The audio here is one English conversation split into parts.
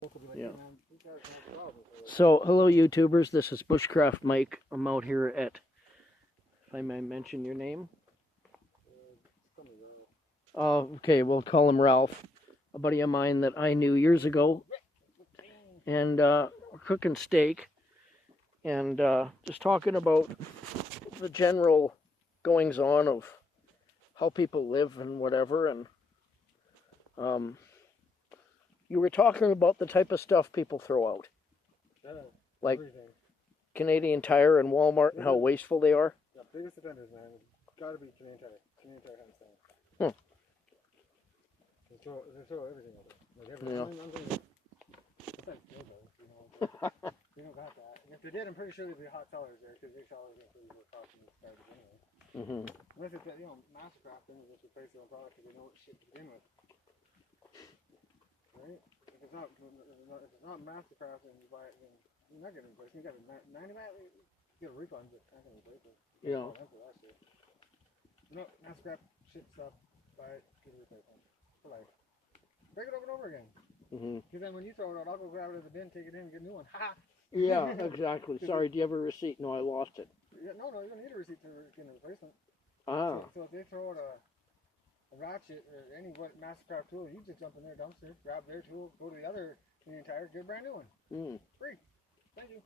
Yeah. So, hello YouTubers, this is Bushcraft Mike. I'm out here at, if I may mention your name. Okay, we'll call him Ralph, a buddy of mine that I knew years ago. And we're cooking steak and just talking about the general goings on of how people live and whatever. And you were talking about the type of stuff people throw out. Like everything. Canadian Tire and Walmart and how wasteful they are. The biggest offenders, man, gotta be Canadian Tire. Canadian Tire hands down. They throw everything over. Like everything. Yeah. I'm thinking, besides dildos, you know. They don't got that. And if they did, I'm pretty sure there'd be hot sellers there because big sellers don't really work out from the start anyway. Unless it's that, Mastercraft thing is just replace their own product because they know what shit to begin with. Right? If it's not Mastercraft and you buy it, then you're not getting replaced. You got a 90 mat, you get a refund, but not gonna replace it. Yeah. That's that shit. No, Mastercraft shit stuff, buy it, get a replacement. For life. Break it over and over again. Because then when you throw it out, I'll go grab it at the bin, take it in, and get a new one. Ha! Yeah, exactly. Sorry, do you have a receipt? No, I lost it. Yeah, no, you don't need a receipt to get a replacement. Ah. So if they throw out a ratchet or any Mastercraft tool, you just jump in their dumpster, grab their tool, go to the other Canadian Tire, get a brand new one. Free. Thank you.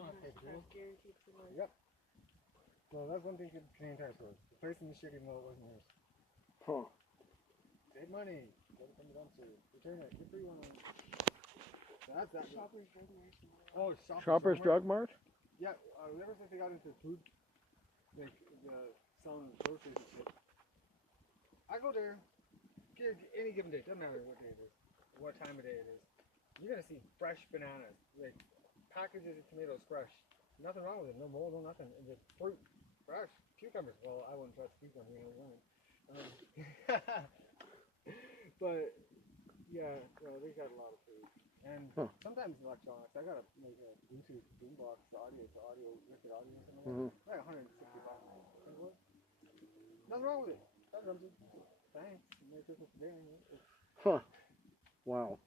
Oh, okay, cool. Yep. So that's one thing Canadian Tire stores. Replacing the shit even though it wasn't yours. Huh. Save money. Get it from the dumpster. Return it. Get free one. So that's that. Shoppers Drug Mart. Oh, Shoppers Drug Mart? Yeah, ever since they got into food, like selling groceries and shit, I go there any given day. Doesn't matter what day it is, what time of day it is. You're gonna see fresh bananas, like packages of tomatoes fresh. Nothing wrong with it. No mold, no nothing. And just fruit, fresh. Cucumbers. Well, I wouldn't trust cucumbers. But yeah, they got a lot of food. And sometimes electronics. I got a Bluetooth boombox, audio, wicked audio or something. Like $160. Nothing wrong with it. Thanks. Merry Christmas today. Huh. Wow.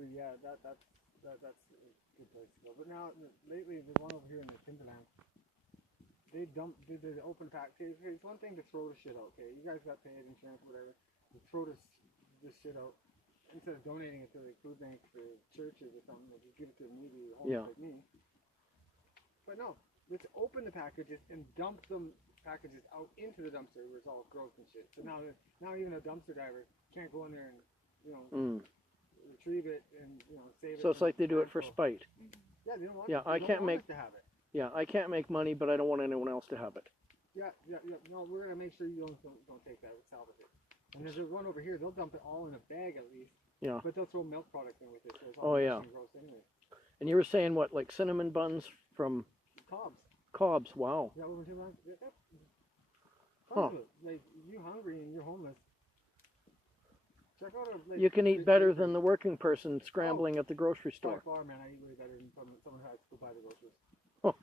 But yeah, that's a good place to go. But now lately, the one over here in the Timberland, they open pack. It's one thing to throw the shit out. Okay, you guys got paid insurance, whatever. You throw this shit out. Instead of donating it to the food bank for churches or something, they just give it to the needy homeless like me. But no, let's open the packages and dump them packages out into the dumpster where it's all gross and shit. So now even a dumpster driver can't go in there and retrieve it and save it. So it's like they do it for spite. Yeah, they don't want. Yeah, I can't make to have it. Yeah, I can't make money, but I don't want anyone else to have it. Yeah. No, we're gonna make sure you don't take that. We'll salvage it. And there's one over here. They'll dump it all in a bag at least. Yeah. But they'll throw milk products in with it. So it's all gross anyway. And you were saying what, like cinnamon buns from Cobb's? Wow. Yeah, over to Like you hungry and you're homeless. Check out you can eat better than the working person scrambling at the grocery store. By far, man, I eat way better than someone who has to go buy the groceries. Huh.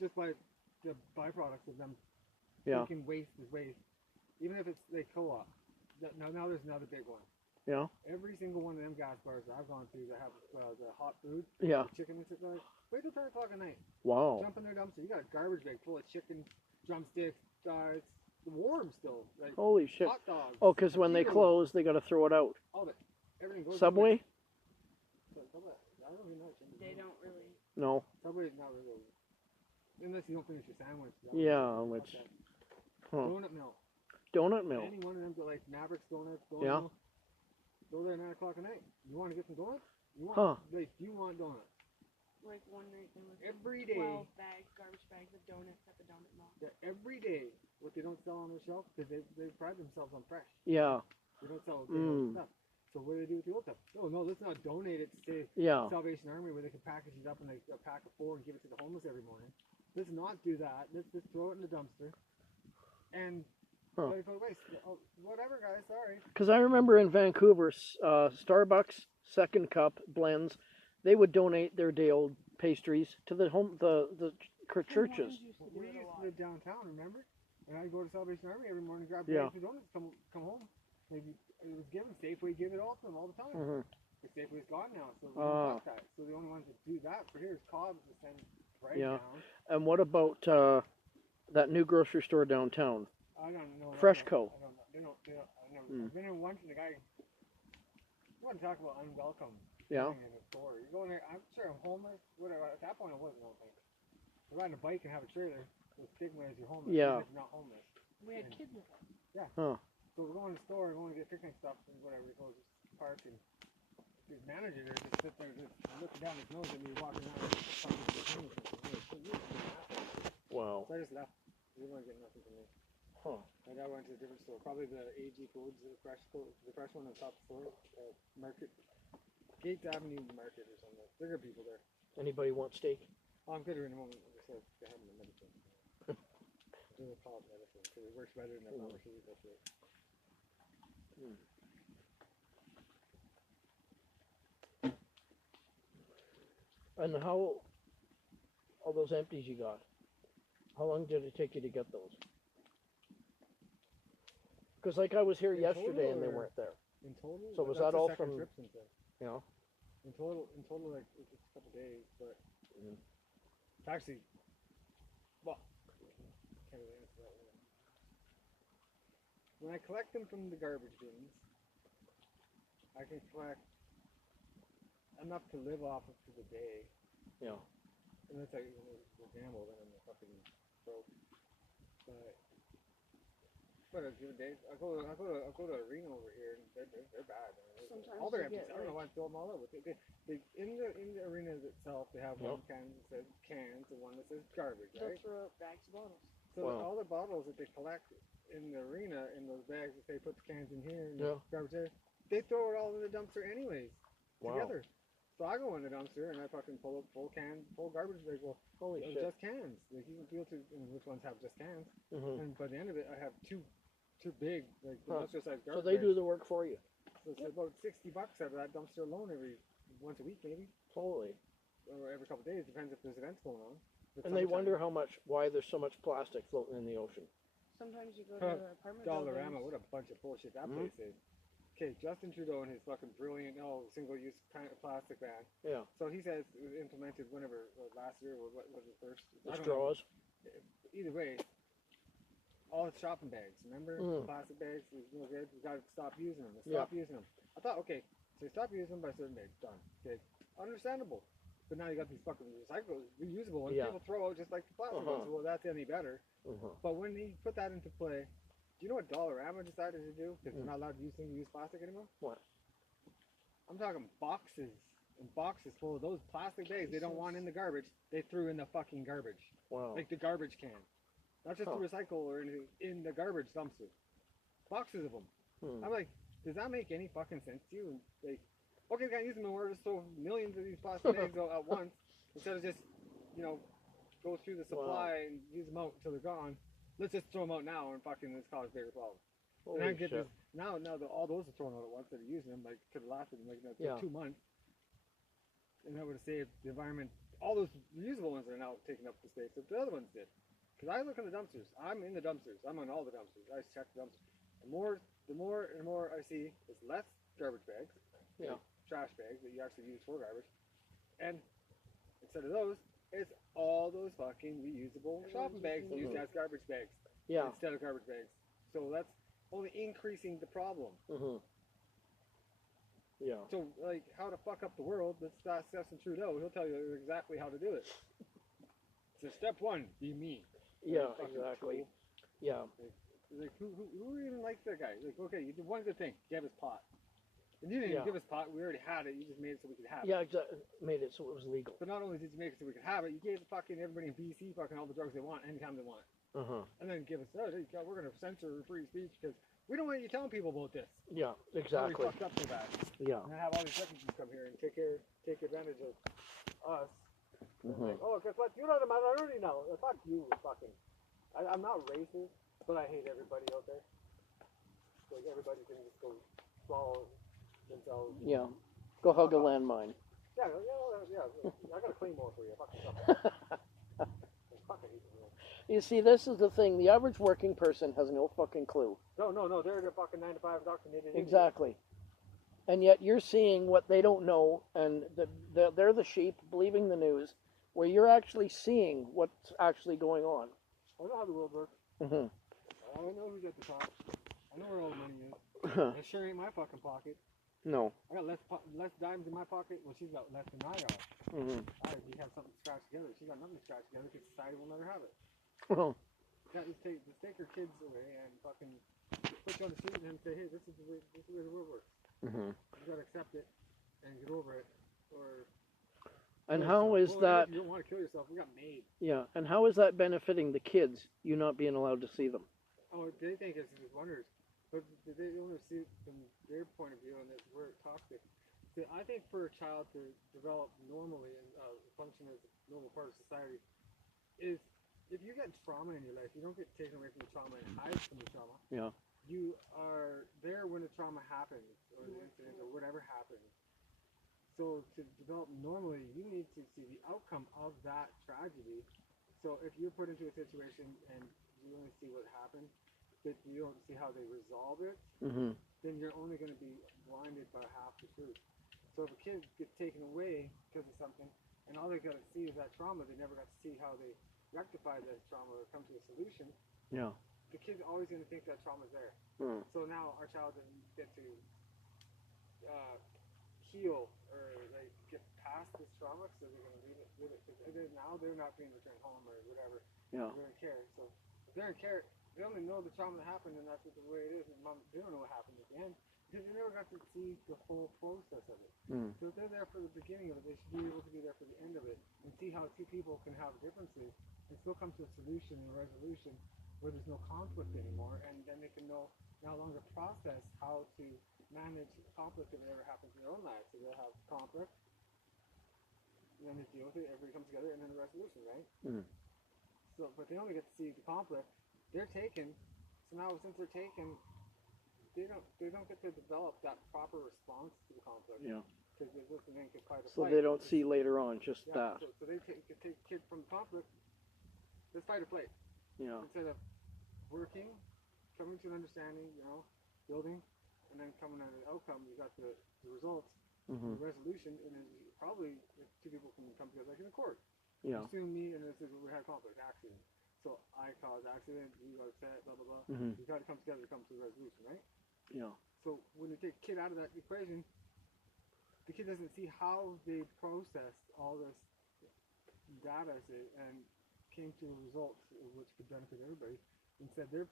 Just by the byproducts of them thinking waste is waste. Even if it's like co-op. Now there's another big one. Yeah. Every single one of them gas bars that I've gone through that have the hot food, the chicken and shit like, wait till 10 o'clock at night. Wow. Jump in their dumpster. You got a garbage bag full of chicken, drumsticks, it's warm still. Like, holy shit. Hot dogs. Oh, because when they close, they got to throw it out. All of it. Everything goes Subway? Subway. I don't even know. They don't really. No. Subway's not really. Unless you don't finish your sandwich. Yeah, which. Donut mill. Donut mill. Any one of them, like Mavericks Donuts, Mill. Go there at 9 o'clock at night. You want to get some donuts? You want donuts. Like one night there was every day 12 garbage bags of donuts at the donut mill. Yeah, every day. What they don't sell on their shelf, because they pride themselves on fresh. Yeah. They don't sell old stuff. So what do they do with the old stuff? Oh no, let's not donate it to say Salvation Army where they can package it up in a pack of 4 and give it to the homeless every morning. Let's not do that. Let's just throw it in the dumpster. And whatever, guys. Sorry. Because I remember in Vancouver, Starbucks Second Cup blends, they would donate their day-old pastries to the churches. We used to live downtown, remember? And I'd go to Salvation Army every morning, grab bags of donuts, come home. Maybe it was given. Safeway give it all to them all the time. The Safeway's gone now, so we Ah. don't got that. So the only ones that do that for here is Cobb's to send bread Yeah. down. And what about that new grocery store downtown? I don't know. Freshco. I don't know. They don't. I never. Hmm. I've been in once, and the guy. You want to talk about unwelcome? Yeah. In a store. You go in there. I'm sure I'm homeless. Whatever. At that point, I wasn't. I don't think. To ride a bike and have a trailer. The stigma is you're homeless. Yeah. Even if you're not homeless. We had kids with us. Huh. So we're going to the store. We're going to get picnic stuff and whatever. We go to the park and. His manager there just sit there, just looking down his nose at me, walking around. Wow. So I just left. He wasn't getting nothing from me. Huh. And I went to a different store, probably the AG Foods, the fresh one on top floor, Market, Gates Avenue Market or something. Bigger people there. Anybody want steak? Oh, I'm good in a moment. They said they have the medicine. Do a call it medicine because it works better than that pharmaceutical shit. And how, all those empties you got, how long did it take you to get those? Because like I was here In yesterday total, and they or- weren't there. In total, So was that's that the all second from- trip since then. You know? In total, like it's just a couple days, but Mhm. it's actually, well, can't really answer that one. When I collect them from the garbage bins, I can collect enough to live off of for the day. Yeah. Unless I gamble, then I'm a fucking broke. But a given day, I go to Arena over here, and they're bad. Man. Sometimes All their you empties. get, I don't know why I throw them all out. They in the arena itself, they have one can that says cans and one that says garbage, They'll right? throw out bags of bottles. So Wow. all the bottles that they collect in the arena in those bags that they put the cans in here and Yeah. the garbage there, they throw it all in the dumpster anyways Wow. together. So I go in the dumpster and I fucking pull up full garbage. They go, Holy it's shit. just cans. Like you can feel to which ones have just cans. Mhm. And by the end of it, I have two big, like Huh. industrial sized So garbage. they do the work for you. So it's about $60 out of that dumpster alone once a week maybe, Holy. or every couple of days. Depends if there's events going on. But And they summertime- wonder why there's so much plastic floating in the ocean. Sometimes you go Huh. to the apartment Dollarama, buildings. what a bunch of bullshit that Mhm. place is. Okay, Justin Trudeau and his fucking brilliant single-use plastic ban. Yeah. So he says it was implemented whenever last year or what was it first? The I don't know. straws. Either way, all the shopping bags. Remember Mm. the plastic bags? We got to stop using them. Stop using them. I thought, okay, so stop using them by certain dates. Done. Okay, understandable. But now you got these fucking reusable ones. Yeah. People throw out just like the plastic Uh-huh. ones. Well, that's any better. Mhm. But when he put that into play, do you know what Dollarama decided to do? Because they're not allowed to use single-use plastic anymore? What? I'm talking boxes and boxes full of those plastic bags they don't want in the garbage. They threw in the fucking garbage. Wow. Like the garbage can. Not just Huh. to recycle or anything, in the garbage dumpster. Boxes of them. Hmm. I'm like, does that make any fucking sense to you? Like, okay, can't use them anymore, just throw millions of these plastic bags out at once instead of just, go through the supply and use them out until they're gone. Let's just throw them out now and fucking let's cause bigger problems. Holy And I get shit. this now all those are thrown out at once that are using them like could have lasted like Yeah. 2 months, and that would have saved the environment. All those reusable ones are now taking up the space that the other ones did. Because I look in the dumpsters, I'm in the dumpsters, I'm on all the dumpsters. I check the dumpsters. The more I see is less garbage bags, Yeah. trash bags that you actually use for garbage, and instead of those, it's all those fucking reusable shopping bags used as garbage bags Yeah. instead of garbage bags. So that's only increasing the problem. Mhm. Yeah. So, like, how to fuck up the world, let's ask Justin Trudeau. He'll tell you exactly how to do it. So, step one, be me. Yeah. Fucking Exactly. tool. Yeah. Like, who even likes that guy? Like, okay, you did one good thing. You gave us pot. And you didn't Yeah. even give us pot. We already had it. You just made it so we could have it. Yeah. Exactly. Made it so it was legal. But not only did you make it so we could have it, you gave fucking everybody in BC fucking all the drugs they want anytime they want. Uh huh. And then give us, oh, there you go, we're going to censor free speech because we don't want you telling people about this. Yeah. How we Exactly. fucked up so bad. Yeah. And then have all these refugees come here and take advantage of us. Mhm. Like, oh, guess what? You're not a minority now. Fuck you, fucking. I'm not racist, but I hate everybody out there. Like, everybody can just go swallow themselves. Yeah. Go hug a landmine. Yeah. I got a claymore for you. Fucking stuff. Fucking hate them. You see, this is the thing. The average working person has no fucking clue. No. They're the fucking 9 to 5 indoctrinated. Exactly. And yet you're seeing what they don't know, and they're the sheep believing the news, where you're actually seeing what's actually going on. I know how the world works. Hmm. I know who's at the top. I know where all the money is. It sure ain't my fucking pocket. No. I got less dimes in my pocket. Well, she's got less than I got. Hmm. We have something to scratch together. She's got nothing to scratch together because society will never have it. Well, Just take her kids away and fucking put you on the street and then say, hey, this is the way the world works. hmm. You gotta accept it and get over it, or And kill how yourself. is Well, that? if you don't want to kill yourself. We got made. Yeah. And how is that benefiting the kids? You not being allowed to see them. Oh, they think it's wonders, but they only see it from their point of view, and it's where it's toxic. See, I think for a child to develop normally and function as a normal part of society is if you get trauma in your life, you don't get taken away from the trauma and hide from the trauma. Yeah. You are there when the trauma happens, or the incident, or whatever happens. So to develop normally, you need to see the outcome of that tragedy. So if you're put into a situation and you only see what happened, but you don't see how they resolve it, Hmm. then you're only going to be blinded by half the truth. So if a kid gets taken away because of something, and all they got to see is that trauma, they never got to see how they rectify that trauma or come to a solution, Yeah. the kid's always going to think that trauma's there. Mm. So now our child doesn't get to heal or like get past this trauma, so they're going to leave it. Because now they're not being returned home or whatever. Yeah. They're in care. So if they're in care, they only know the trauma that happened, and that's just the way it is. And mom, they don't know what happened at the end because they never got to see the whole process of it. Mm. So if they're there for the beginning of it, they should be able to be there for the end of it and see how two people can have differences and still come to a solution and a resolution where there's no conflict anymore, and then they can no longer process how to manage conflict if it ever happens in their own lives. So they'll have conflict, and then they deal with it, everybody comes together, and then the resolution, right? Mm. So, but they only get to see the conflict. They're taken, so now since they're taken, they don't get to develop that proper response to the conflict. Yeah. Because they're just in fight or So flight. they don't see later on just Yeah, that. so they take kids from conflict. Let's fight or flight. Yeah. Instead of working, coming to an understanding, building, and then coming at an outcome, you got the results, Hmm. the resolution, and then probably if two people can come together like in a court. Yeah. You sue me, and this is where we had conflict, accident. So I caused accident, you got upset, blah blah blah. Hmm. You got to come together to come to a resolution, right? Yeah. So when you take a kid out of that equation, the kid doesn't see how they processed all this data and came to a result which could benefit everybody. Instead, they're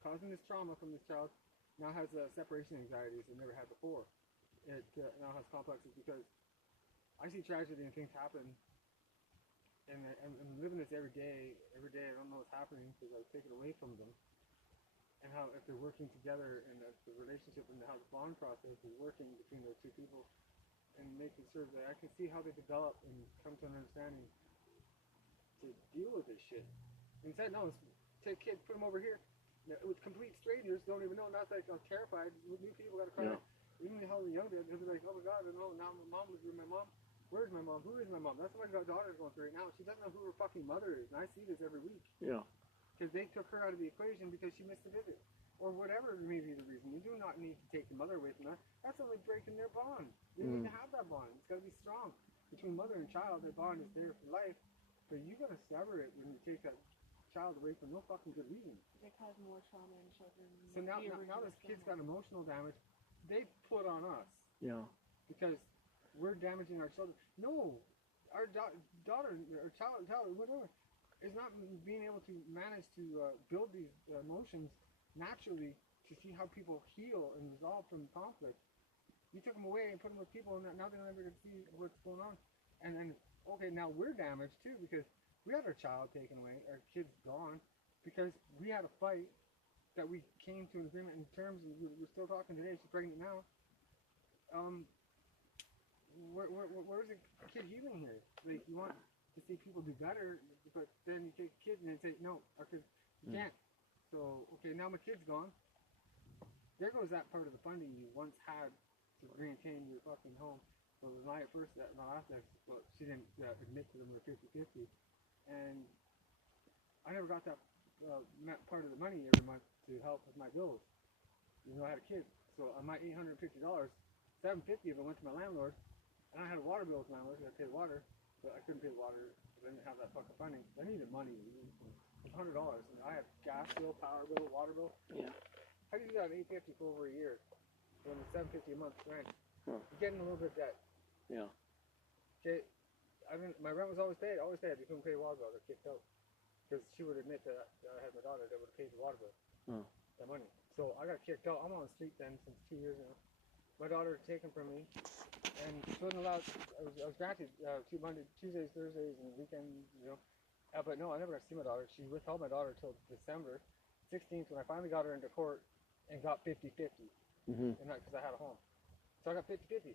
causing this trauma from this child, now has separation anxieties it never had before. It now has complexes because I see tragedy and things happen, and I'm living this every day. Every day I don't know what's happening because I take it away from them. And how if they're working together and the relationship and how the bond process is working between those two people and making sure that I can see how they develop and come to an understanding to deal with this shit. Instead, no, it's take kids, put them over here with complete strangers, don't even know. Now it's like I'm terrified. New people got to cry. Yeah. Even how they're younger, they'll be like, oh my god, I don't know. Now my mom was with my mom. Where's my mom? Who is my mom? That's what my daughter's going through right now. She doesn't know who her fucking mother is, and I see this every week. Yeah. Because they took her out of the equation because she missed a visit. Or whatever may be the reason. You do not need to take the mother away from her. That's only breaking their bond. They need to have that bond. It's got to be strong. Between mother and child, that bond is there for life. But you got to sever it when you take that child away for no fucking good reason. They cause more trauma in children. So now this kid's got emotional damage they put on us. Yeah. Because we're damaging our children. No. Our daughter, or child, whatever, is not being able to manage to build these emotions naturally to see how people heal and resolve from conflict. You took them away and put them with people, and now they're never going to see what's going on. And then, okay, now we're damaged too because we had our child taken away, our kid's gone, because we had a fight that we came to an agreement in terms, and we're still talking today. She's pregnant now. Where's the kid healing here? Like, you want to see people do better, but then you take a kid and then say, no, our kid, you can't. So, okay, now my kid's gone. There goes that part of the funding you once had to maintain your fucking home. So my last ex, well, she didn't admit to them we're 50-50. And I never got that part of the money every month to help with my bills. I had a kid. So on my $850, $750 of it went to my landlord, and I had a water bill with my landlord. I paid water, but I couldn't pay water. I didn't have that fucking funding. I needed money. It was $100, and I had gas bill, power bill, water bill. Yeah. How do you do that $850 for over a year when it's $750 a month rent? Huh. You're getting a little bit of debt. Yeah. Okay, my rent was always paid. Always paid. You couldn't pay water bill. I got kicked out because she would admit that I had my daughter that would have paid the water bill. Huh. That money. So I got kicked out. I'm on the street then since 2 years now. My daughter taken from me, and wasn't allowed. I was granted Tuesdays, Thursdays, and weekends. But no, I never got to see my daughter. She withheld my daughter till December 16th when I finally got her into court and got 50-50, Mm-hmm. and because I had a home. So I got 50-50.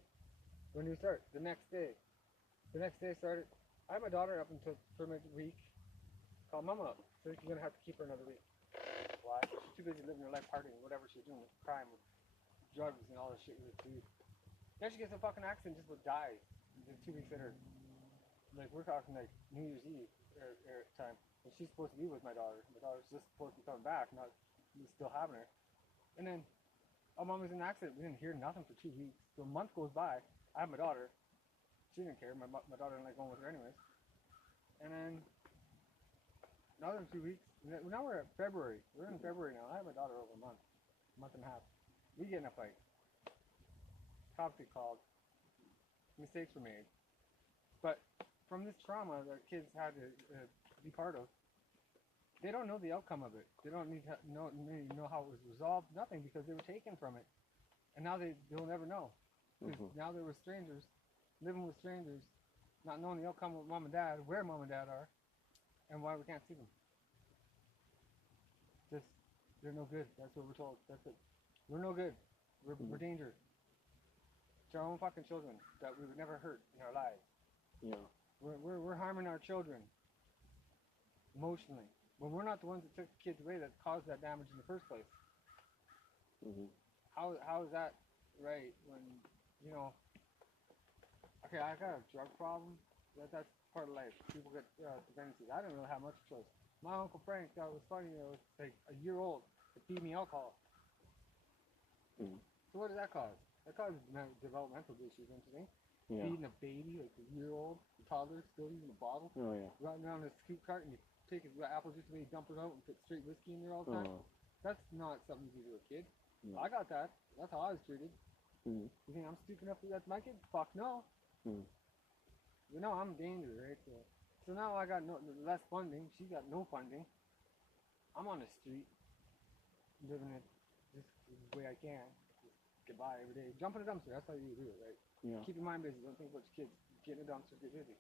When you start the next day started. I had my daughter up until for a week. Called mama up. So you're gonna have to keep her another week. Why? She's too busy living her life, partying, whatever she's doing, crime, drugs, and all this shit with food. Then she gets in a fucking accident, just would die. 2 weeks later, like we're talking like New Year's Eve time, and she's supposed to be with my daughter. My daughter's just supposed to be coming back, not still having her. And then, mom was in an accident. We didn't hear nothing for 2 weeks. So a month goes by. I have my daughter. She didn't care. My daughter didn't like going with her anyways. And then another 2 weeks. Now we're at February. We're in February now. I have my daughter over a month and a half. We get in a fight. Cops get called. Mistakes were made. But from this trauma that kids had to be part of, they don't know the outcome of it. They don't need to know how it was resolved. Nothing, because they were taken from it. And now they'll never know. Because now they were strangers, living with strangers, not knowing the outcome of mom and dad, where mom and dad are, and why we can't see them. Just, they're no good. That's what we're told. That's it. We're no good. We're danger to our own fucking children that we would never hurt in our lives. Yeah. We're harming our children emotionally when we're not the ones that took the kids away that caused that damage in the first place. Mm-hmm. How is that right when, okay, I got a drug problem. That's part of life. People get dependencies. I didn't really have much choice. My Uncle Frank, that was funny, was like a year old to feed me alcohol. Mm-hmm. So what does that cause? That causes developmental issues, don't you think? Yeah. Feeding a baby, like a year-old, a toddler, still using a bottle. Oh yeah. Riding around in a scoop cart and you take his apple juice and you dump it out and put straight whiskey in there all the time. Oh. That's not something you do to a kid. No. I got that. That's how I was treated. Mm-hmm. You think I'm stupid enough to do that to my kid? Fuck no. Mm. You know, I'm dangerous, right? So now I got less funding. She got no funding. I'm on the street, living it just the way I can. Just get by every day. Jump in a dumpster. That's how you do it, right? Yeah. Keep your mind busy. Don't think about your kids. Get in a dumpster. Get busy.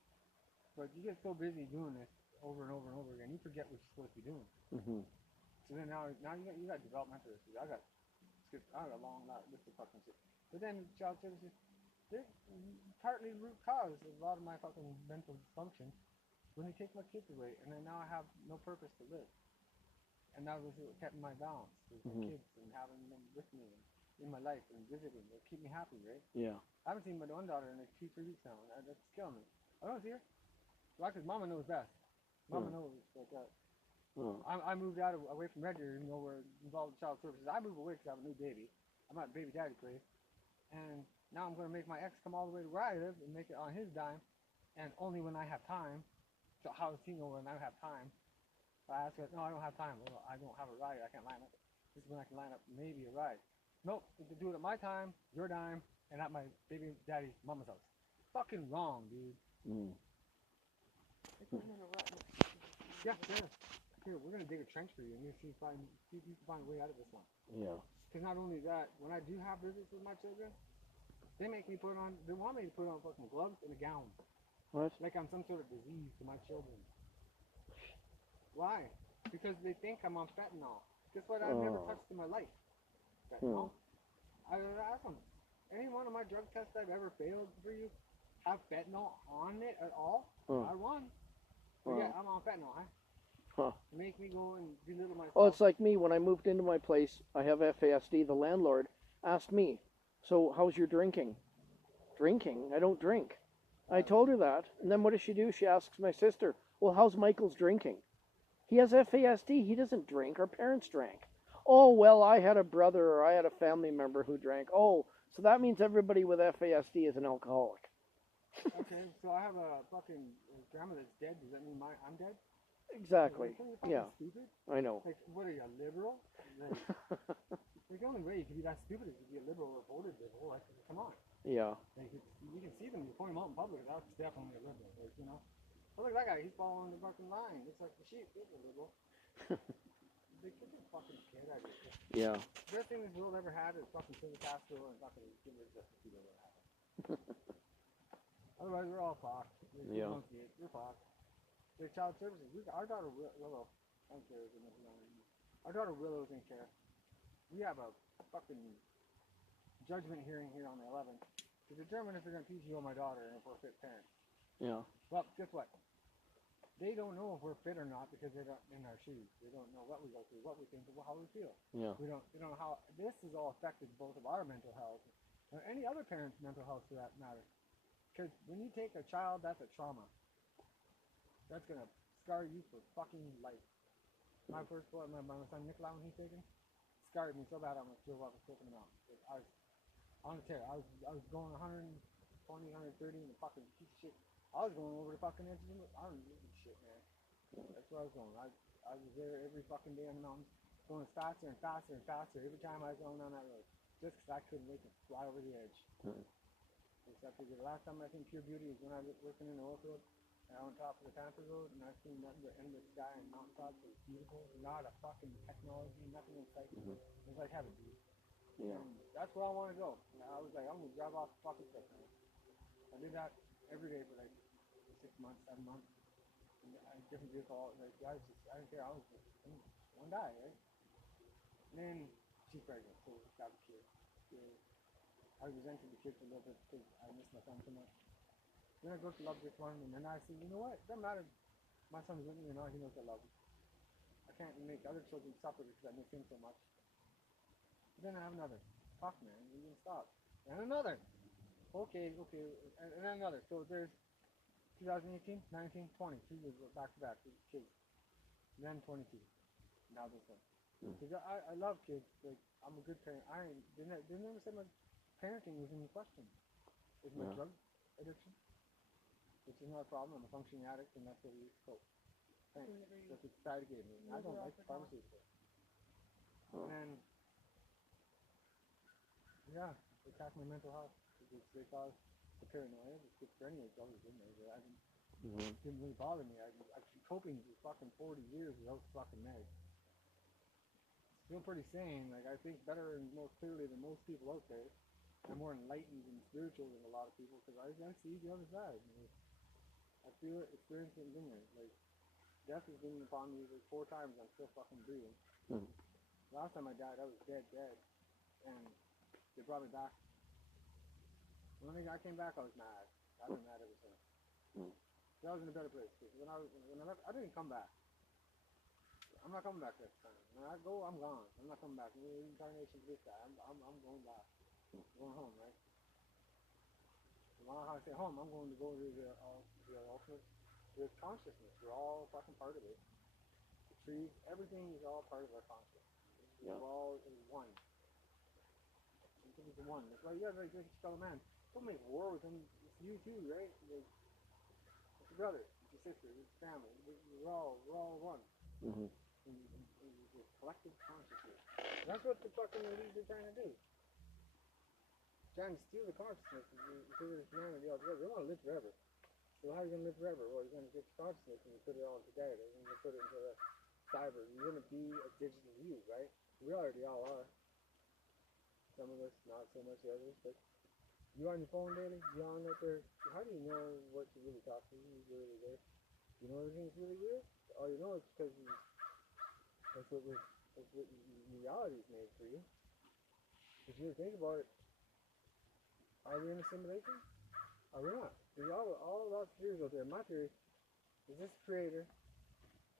But you get so busy doing this over and over and over again, you forget what you're supposed to be doing. Mm-hmm. So then now you got developmental issues. I got a long list of fucking shit. But then child services, they're partly root cause of a lot of my fucking mental dysfunction when they take my kids away, and then now I have no purpose to live. And now this is what kept my balance with my kids and having them with me and in my life and visiting. They keep me happy, right? Yeah. I haven't seen my one daughter in like 2-3 weeks now, and that's killing me. I don't see her. Why? Because Mama knows best. Mama knows like that. Oh. I moved away from Red Deer, we're involved in child services. I moved away because I have a new baby. I'm at baby daddy place. And now I'm going to make my ex come all the way to where I live and make it on his dime. And only when I have time. So how does he know when I have time? I asked her, no, I don't have time. Well, I don't have a ride. I can't line up. This is when I can line up maybe a ride. Nope, to do it at my time, your dime, and at my baby daddy mama's house. Fucking wrong, dude. Mm. They're putting in a rut next to you. Yeah. Here, we're going to dig a trench for you and see if you can find a way out of this one. Yeah. Because not only that, when I do have visits with my children, they want me to put on fucking gloves and a gown. What? Like I'm some sort of disease to my children. Why? Because they think I'm on fentanyl. Guess what? I've never touched in my life. Fentanyl. I ask them, any one of my drug tests I've ever failed for you have fentanyl on it at all? I won. Yeah, I'm on fentanyl, huh? Huh. Make me go and belittle myself. Well, it's like me when I moved into my place. I have FASD. The landlord asked me, "So how's your drinking?" Drinking? I don't drink. I told her that, and then what does she do? She asks my sister, "Well, how's Michael's drinking?" He has FASD. He doesn't drink. Our parents drank. oh, well, I had a brother or I had a family member who drank. Oh, so that means everybody with FASD is an alcoholic. Okay, so I have a fucking grandma that's dead. Does that mean I'm dead? Exactly. Like, are you fucking Yeah, stupid? I know. Like, what are you, a liberal? Like, the only way you can be that stupid is to be a liberal or voted liberal. Like, come on. Yeah. Like, you can see them, you point them out in public, that's definitely a liberal. Like, you know? But look at that guy, he's following the fucking line. It's like the sheep, he's a liberal. They get the fucking kid out of here. Yeah. The best thing this world ever had is fucking Fidel Castro and fucking give it just a ever had. Otherwise, we're all fucked. We Yeah. don't see it. We're fucked. The child services. Our daughter Willow, I don't care if it's our daughter Willow doesn't care. We have a fucking judgment hearing here on the 11th to determine if they're going to PTO my daughter and if we're fit parents. Yeah. Well, guess what? They don't know if we're fit or not because they're not in our shoes. They don't know what we go through, what we think, or how we feel. Yeah. They don't know how this has all affected both of our mental health or any other parent's mental health for that matter. Because when you take a child, that's a trauma. That's going to scar you for fucking life. My first boy, my son Nikolai, when he's taken, scarred me so bad I almost drove up and took him out. I was on a tear. I was going 120, 130 in the fucking piece of shit. I was going over the fucking edge of the I don't need this shit, man. That's where I was going. I was there every fucking day on the mountains, going faster and faster and faster every time I was going down that road. Just because I couldn't wait to fly over the edge. Except the last time I seen pure beauty is when I was working in the oil field. And on top of the Panther Road, and I seen nothing but endless sky and mountaintops. It was beautiful. Not a fucking technology, nothing in sight. It was like heaven, dude. Yeah. And that's where I want to go. And I was like, I'm going to drive off the fucking cliff, man. I did that every day for like 6 months, 7 months. And I had a different vehicle. Like, I didn't care. I was just, one guy, right? And then she's pregnant, so we got a kid. I resented the kid for a little bit because I missed my son so much. Then I go to love this one, and then I say, you know what? It doesn't matter. My son's with me or not. He knows I love him. I can't make other children suffer because I miss him so much. But then I have another. Fuck, man. You didn't stop. And another. Okay. And then another. So there's 2018, 19, 20. 2 years back to back with kids. And then 22. Now this one. Because I love kids. Like, I'm a good parent. They never said my parenting was in question. It's my drug addiction, which is not a problem. I'm a functioning addict, and that's what we use to cope. Thanks. That's what society gave me. And I don't like pharmaceuticals. And then, yeah, they attacked my mental health because they caused the paranoia, the schizophrenia was always in there. But it didn't really bother me. I've been coping for fucking 40 years without fucking meds. Feel pretty sane. Like, I think better and more clearly than most people out there. I'm more enlightened and spiritual than a lot of people because I see the other side. I feel it, experience it, and been there. Like, death has been upon me like 4 times. I'm still fucking breathing. Last time I died, I was dead, and they brought me back. When I came back, I was mad. I've been mad ever since. I was in a better place. When I left, I didn't come back. I'm not coming back this time. When I go, I'm gone. I'm not coming back. Reincarnation this guy. I'm going back. I'm going home, right? When I say home, I'm going to go to the ultimate. There's consciousness. We're all fucking part of it. The trees, everything is all part of our consciousness. We're all in one. It's one. That's why you gotta just tell a man, don't make war with him. It's you too, right? It's your brother, it's your sister, it's your family. We're all one. It's collective consciousness. That's what the fucking elites are trying to do. Trying to steal the consciousness of humanity altogether. They want to live forever. So how are you going to live forever? Well, you're going to get your consciousness and you put it all together. And you put it into the cyber. You're going to be a digital you, right? We already all are. Some of us, not so much the others, but you on your phone daily? You on out there? How do you know what to really talk to? Who's really there? You know everything's really real? All you know is because that's what reality is made for you. If you think about it, are we in a simulation? Are we not? There's all lots of theories out there. My theory is this creator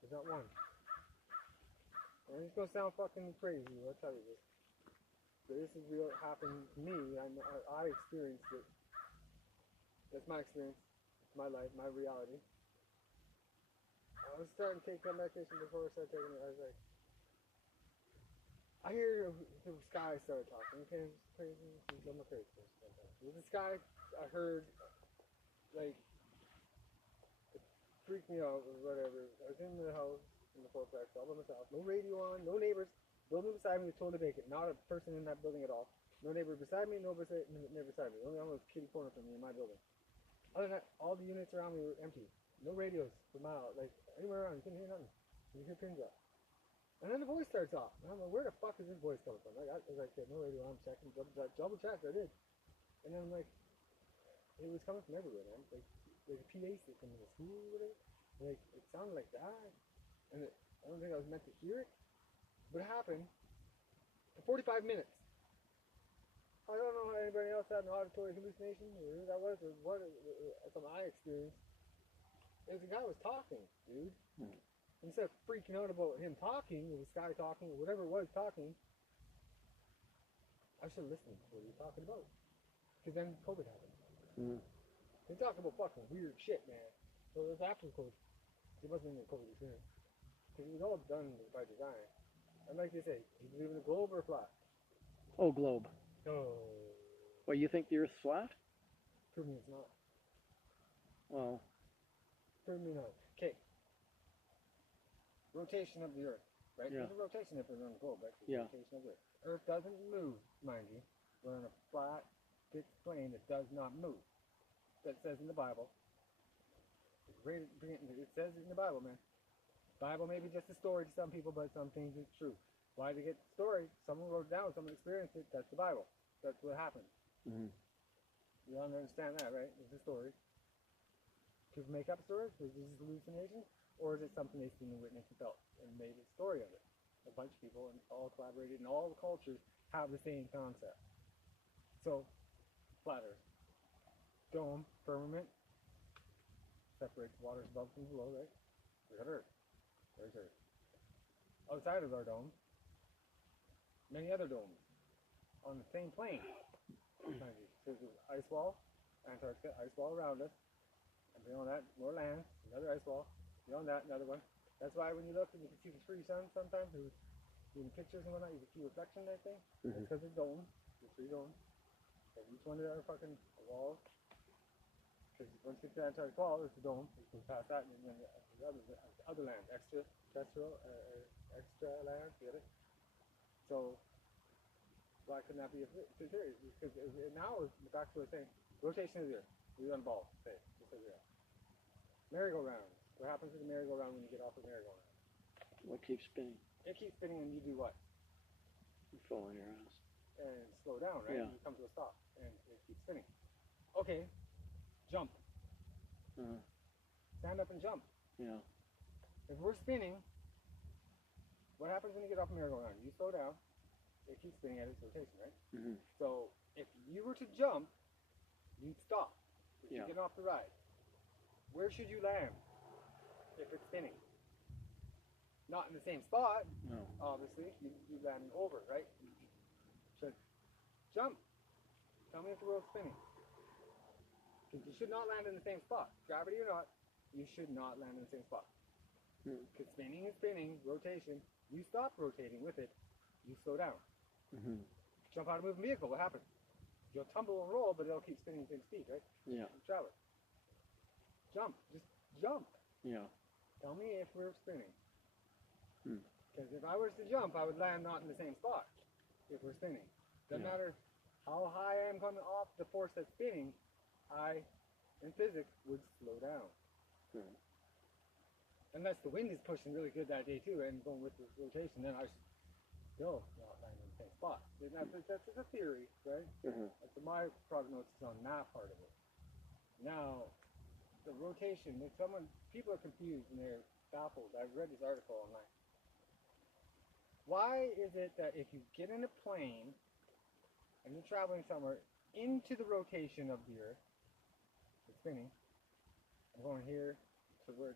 is not one. And it's gonna sound fucking crazy, I'll tell you this. But this is real, it happened to me. I experienced it. That's my experience. It's my life, my reality. I was starting to take that medication before I started taking it. I was like, I hear the sky started talking. Okay, it's crazy. I'm a crazy person sometimes. With this guy, I heard like it freaked me out or whatever. I was in the house in the fourplex all by myself. No radio on, no neighbors. Building beside me was totally vacant. Not a person in that building at all. No neighbor beside me, no neighbor beside me. Only almost kitty corner from me in my building. Other than that, all the units around me were empty. No radios for miles. Like anywhere around, you couldn't hear nothing. You hear pins drop. And then the voice starts off. And I'm like, where the fuck is this voice coming from? Like, I was like, no radio, I'm checking, double checked, I did. And then I'm like, it was coming from everywhere, man. Like a PA system in the school or whatever. Like, it sounded like that. And I don't think I was meant to hear it. But it happened for 45 minutes. I don't know how anybody else had an auditory hallucination or who that was or what, from my experience. It was the guy was talking, dude. Instead of freaking out about him talking, or this guy talking, or whatever it was talking, I should have listened to what he was talking about. Because then COVID happened. Mm. They talk about fucking weird shit, man. So it was after COVID. It wasn't even COVID experience. Because it was all done by design. And like they say, you believe in a globe or a flat? Oh, globe. Oh, Well, you think the Earth's flat? prove me it's not. Well, Prove me not. Okay. Rotation of the Earth, right? Yeah. There's a rotation if we're on the globe, right? There's a Yeah. rotation of the Earth. Earth doesn't move, mind you. We're on a flat, fixed plane that does not move. That says in the Bible. It says it in the Bible, man. Bible may be just a story to some people, but some things it's true. Why did they get the story? Someone wrote it down, someone experienced it, that's the Bible. That's what happened. mm-hmm. You all understand that, right? It's a story. People make up stories? Is this hallucination? Or is it something they've seen and witnessed and felt and made a story of it? A bunch of people and all collaborated and all the cultures have the same concept. So, flat Earth. Dome, firmament, separates waters above from below, right? We got Earth. There's Earth. Outside of our dome, many other domes on the same plane. There's an ice wall, Antarctica, ice wall around us. And beyond that, more land, another ice wall. Beyond that, another one. That's why when you look and you can see the free sun sometimes, in pictures and whatnot, you can see reflection that thing. That's because it's domes, the three domes. And each one of them are fucking walls. Because once you get to the Antarctic wall, it's a dome. You can pass that, and then the other land, extraterrestrial, extra land, get it? So, why couldn't that be a theory? Because now, back to what I was saying, rotation of the Earth. We're on ball, say, just as we are. Merry-go-round. What happens to the merry-go-round when you get off the merry-go-round? What keeps spinning? It keeps spinning and you do what? You fall on your ass. And slow down, right? Yeah. You come to a stop and it keeps spinning. Okay, jump. Stand up and jump. Yeah. If we're spinning, what happens when you get off the merry-go-round? You slow down, it keeps spinning at its rotation, right? Mm-hmm. So if you were to jump, you'd stop. If Yeah. you're getting off the ride, where should you land if it's spinning? Not in the same spot, No. obviously. You land over, right? So jump. Tell me if the world's spinning. Because you should not land in the same spot. Gravity or not, you should not land in the same spot. Because spinning is spinning, rotation. You stop rotating with it, you slow down. Mm-hmm. Jump out of a moving vehicle, what happens? You'll tumble and roll, but it'll keep spinning at the same speed, right? Yeah. You travel. Jump. Just jump. Yeah. Tell me if we're spinning. Hmm. Because if I was to jump, I would land not in the same spot if we're spinning. Doesn't Yeah. matter how high I am coming off the force that's spinning, I, in physics, would slow down. Hmm. Unless the wind is pushing really good that day too and going with the rotation, then I should still not land in the same spot. And that's a theory, right? Mm-hmm. That's my prognosis on that part of it. Now, the rotation, people are confused and they're baffled. I've read this article online. Why is it that if you get in a plane and you're traveling somewhere into the rotation of the Earth, it's spinning, I'm going here to where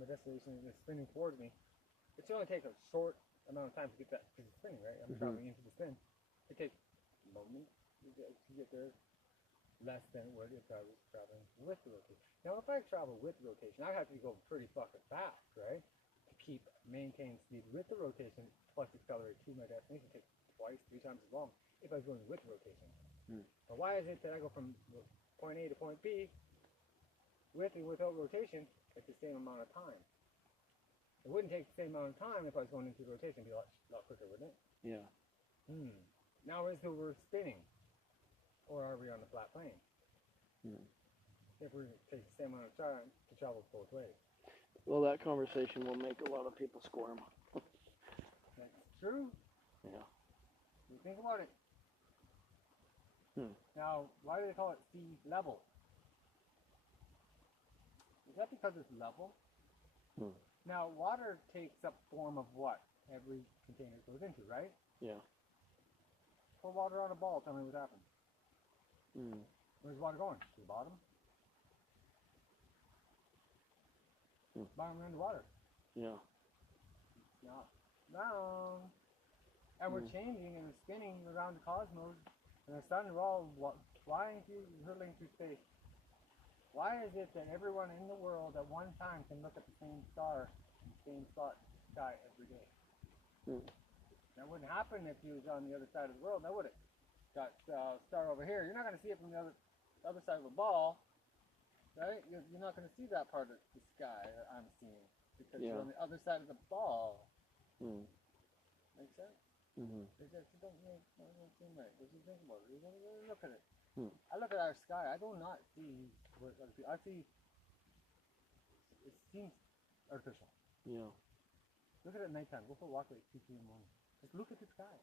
my destination is spinning towards me, it should only take a short amount of time to get that, because it's spinning, right? I'm traveling into the spin. It takes moments to get there, less than what if I was traveling with the rotation. Now, if I travel with the rotation, I'd have to go pretty fucking fast, right? To maintain speed with the rotation plus accelerate to my destination takes twice, 3 times as long if I was going with rotation. But why is it that I go from point A to point B with and without rotation at the same amount of time? It wouldn't take the same amount of time if I was going into rotation. It'd be a lot quicker, wouldn't it? Yeah. Now is it we're spinning, or are we on the flat plane? If we take the same amount of time to travel both ways. Well, that conversation will make a lot of people squirm. That's true. Yeah. You think about it. Hmm. Now, why do they call it sea level? Is that because it's level? Now, water takes up form of what every container goes into, right? Yeah. Pour water on a ball, tell me what happens. Where's water going? To the bottom? Bottom underwater. Yeah. Not down. And we're changing and we're spinning around the cosmos and the sun, we're all flying through, hurtling through space. Why is it that everyone in the world at one time can look at the same star in the same spot in the sky every day? That wouldn't happen if you was on the other side of the world, now would it? Got star over here. You're not going to see it from the other side of the ball, right? You're not going to see that part of the sky that I'm seeing because you're on the other side of the ball. Make sense? It just don't seem right. What do you think about it? You look at it. I look at our sky. I do not see what other people. I see. It seems artificial. Yeah. Look at it at nighttime. Go for a walk at 2, 3 in the morning. Just look at the sky.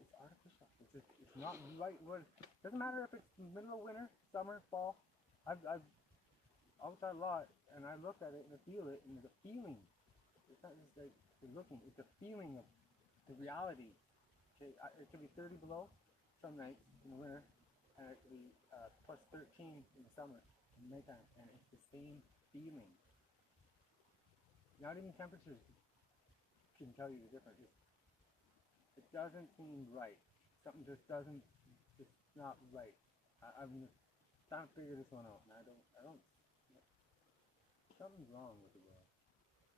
It's artificial. It's not right. Doesn't matter if it's middle of winter, summer, fall. I've outside a lot, and I look at it and I feel it, and the feeling. It's not just like the looking. It's the feeling of the reality. Okay, it could be 30 below some nights in the winter, and it could be plus 13 in the summer in the nighttime, and it's the same feeling. Not even temperatures can tell you the difference. It doesn't seem right. Something just doesn't. It's not right. I'm just trying to figure this one out, and I don't. Something's wrong with the world.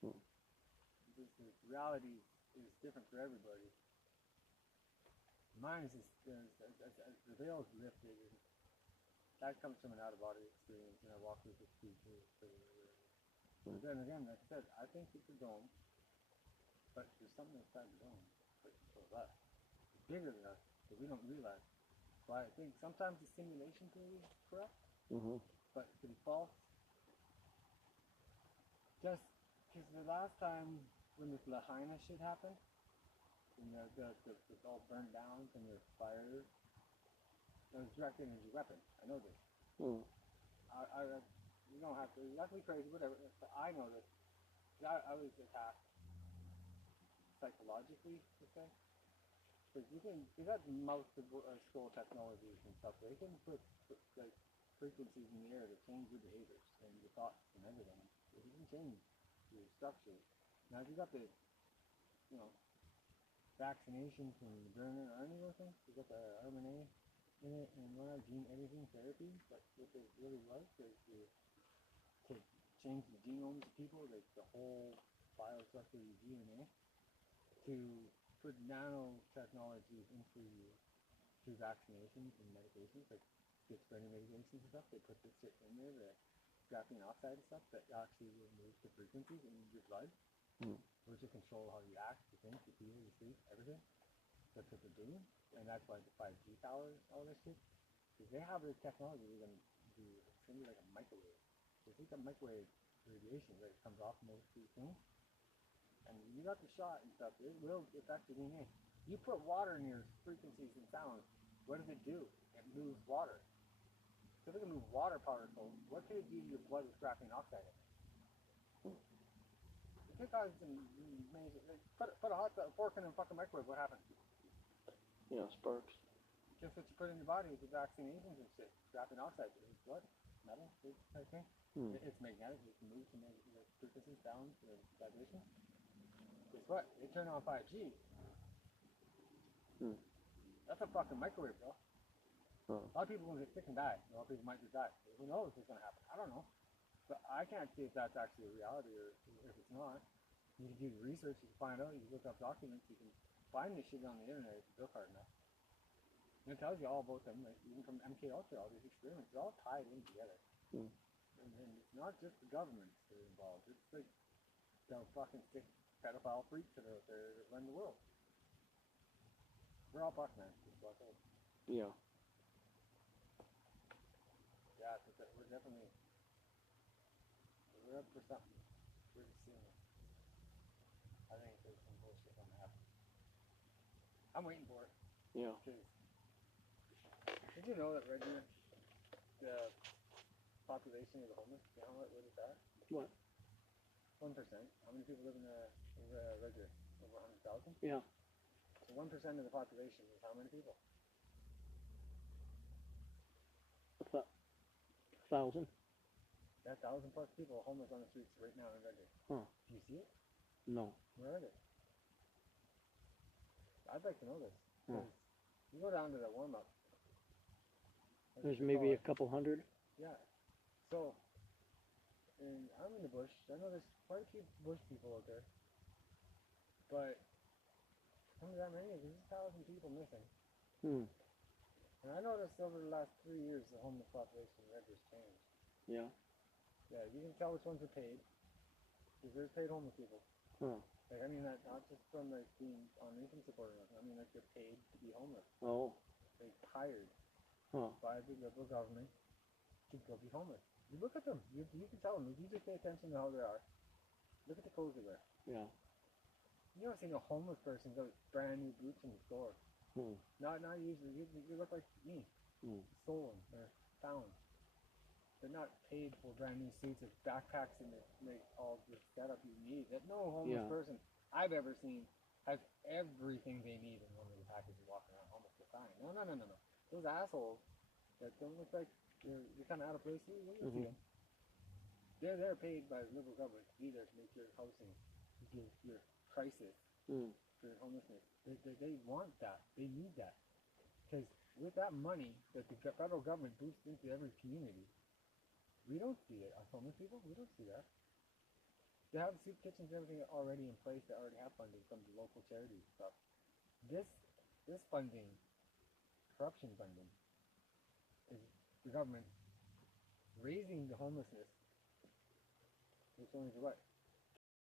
The reality is different for everybody. Mine is just the veil is lifted, and that comes from an out-of-body experience, and I walk with this creature. But then again, like I said, I think it's a dome, but there's something inside the dome, but for us, it's bigger than us, but we don't realize. So I think sometimes the simulation theory is correct, but it can be false. Just because the last time when this Lahaina shit happened, and it's all burned down from the fire, that was direct energy weapon. I know this. You don't have to. You have to be crazy, whatever. But I know this. I was attacked psychologically, to say. Because you got most of skull technologies and stuff. They can put like frequencies in the air to change your behaviors and your thoughts and everything. It can change your structure. Now, if you got the, vaccination from Moderna or any of those things, you got the RNA in it and one gene editing therapy, but what it really was to change the genomes of people, like the whole biostructure of your DNA, to put nanotechnologies into through vaccinations and medications, like schizophrenia medications and stuff. They put this shit in there, the graphene oxide and stuff, that actually removes the frequencies in your blood, which will control how you act, you think, you feel, you sleep, everything. That's what they're doing, and that's why the 5G towers, all this shit, because they have this technology. They're going to do, it's going to be like a microwave. So think of microwave radiation that comes off most of these things, and you got the shot and stuff, it will affect your DNA. You put water in your frequencies and sounds, what does it do? It moves water. So if it can move water particles, what could it do to your blood with graphene oxide in it? It could cause some major, put a fork in a fucking microwave, what happens? Yeah, sparks. Just what you put in your body with the vaccinations and shit. Graphene oxide in your blood, metal, type thing. It's magnetic, it can move to the frequency, sound, the vibration. Guess what? They turn on 5G. That's a fucking microwave, bro. A lot of people will get sick and die. A lot of people might just die. Who knows what's going to happen? I don't know. But I can't see if that's actually a reality or if it's not. You can do the research, you can find out, you can look up documents, you can find this shit on the internet if you look hard enough. And it tells you all about them, like even from MK Ultra, all these experiments, they're all tied in together. Hmm. And it's not just the governments that are involved, it's like the fucking sick pedophile freaks that are out there that run the world. We're all fucked, man. Just fuck out. Yeah. Yeah, we're definitely, we're up for something pretty soon. I think there's some bullshit gonna happen. I'm waiting for it. Yeah. Cause did you know that Red Deer, the population of the homeless, you know what it's at? What? 1%. How many people live in Red Deer? Over 100,000? Yeah. So 1% of the population is how many people? 1,000. That 1,000 plus people are homeless on the streets right now in Red Deer. Huh. Do you see it? No. Where are they? I'd like to know this. Hmm. 'Cause you go down to the warm up. There's maybe a couple hundred. Yeah. So, and I'm in the bush. I know there's quite a few bush people out there. But, some of that many, there's 1,000 people missing. Hmm. And I noticed over the last 3 years the homeless population in Red Deer's changed. Yeah. Yeah, you can tell which ones are paid. Because there's paid homeless people. Huh. Like, I mean, that not just from like being on income support or nothing. I mean, like they're paid to be homeless. Oh. They're hired Huh. by the liberal government to go be homeless. You look at them. You can tell them. If you just pay attention to how they are. Look at the clothes they wear. Yeah. You never seen a homeless person go with brand new boots in the store. Hmm. Not usually. You look like me. Hmm. Stolen or found. They're not paid for brand new suits with backpacks and like all the setup you need. That no homeless Yeah. person I've ever seen has everything they need in one little package and walking around homeless to find. No. Those assholes that don't look like you're kind of out of place. You see Mhm. them. They're paid by the liberal government to be there to make your housing, your crisis, Hmm. for your homelessness. They want that. They need that. Because with that money that the federal government boosts into every community, we don't see it. As homeless people, we don't see that. They have soup kitchens and everything already in place that already have funding from the local charities and stuff. This funding, corruption funding, is the government raising the homelessness, which only for what?